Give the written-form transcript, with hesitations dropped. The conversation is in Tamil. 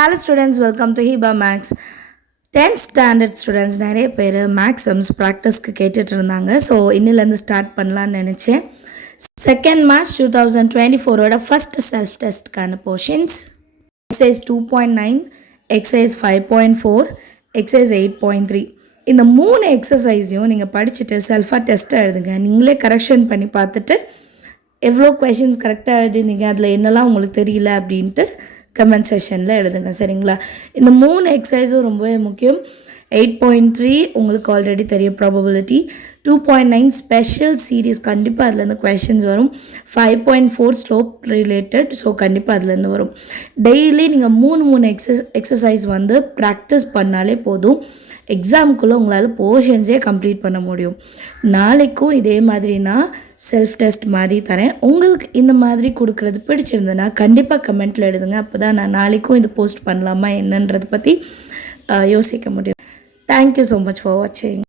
Hello students, welcome to Hiba Max. 10th standard students நிறைய பேர் மேக்ஸ் சம்ஸ் ப்ராக்டிஸ்க்கு கேட்டுட்டு இருந்தாங்க. ஸோ இன்னிலேருந்து ஸ்டார்ட் பண்ணலான்னு நினச்சேன். செகண்ட் மார்ச் 2024ஓட ஃபஸ்ட் செல்ஃப் டெஸ்ட்கான போர்ஷன்ஸ் எக்ஸசைஸ் 2.9, எக்ஸசைஸ் 5.4, எக்ஸசைஸ் 8.3. இந்த 3 எக்ஸசைஸையும் நீங்கள் படிச்சுட்டு செல்ஃபாக டெஸ்ட்டாக எழுதுங்க. நீங்களே கரெக்ஷன் பண்ணி பார்த்துட்டு எவ்வளோ கொஷின்ஸ் கரெக்டாக எழுதினீங்க, அதில் என்னெல்லாம் உங்களுக்கு தெரியல அப்படின்ட்டு கமெண்ட் செஷனில் எழுதுங்க. சரிங்களா? இந்த 3 எக்ஸசைஸும் ரொம்பவே முக்கியம். 8.3 உங்களுக்கு ஆல்ரெடி தெரியும் ப்ராபபிலிட்டி. 2.9 ஸ்பெஷல் சீரீஸ், கண்டிப்பாக அதுலேருந்து கொஷின்ஸ் வரும். 5.4 ஸ்லோப் ரிலேட்டட், ஸோ கண்டிப்பாக அதுலேருந்து வரும். டெய்லி நீங்கள் 3 எக்ஸசைஸ் வந்து ப்ராக்டிஸ் பண்ணாலே போதும். எக்ஸாமுக்குள்ளே உங்களால் போர்ஷன்ஸே கம்ப்ளீட் பண்ண முடியும். நாளைக்கும் இதே மாதிரி நான் செல்ஃப் டெஸ்ட் மாதிரி தரேன். உங்களுக்கு இந்த மாதிரி கொடுக்குறது பிடிச்சிருந்ததுன்னா கண்டிப்பாக கமெண்ட்டில் எழுதுங்க. அப்போ தான் நான் நாளைக்கும் இது போஸ்ட் பண்ணலாமா என்னன்றதை பற்றி யோசிக்க முடியும். தேங்க்யூ ஸோ மச் ஃபார் வாட்சிங்.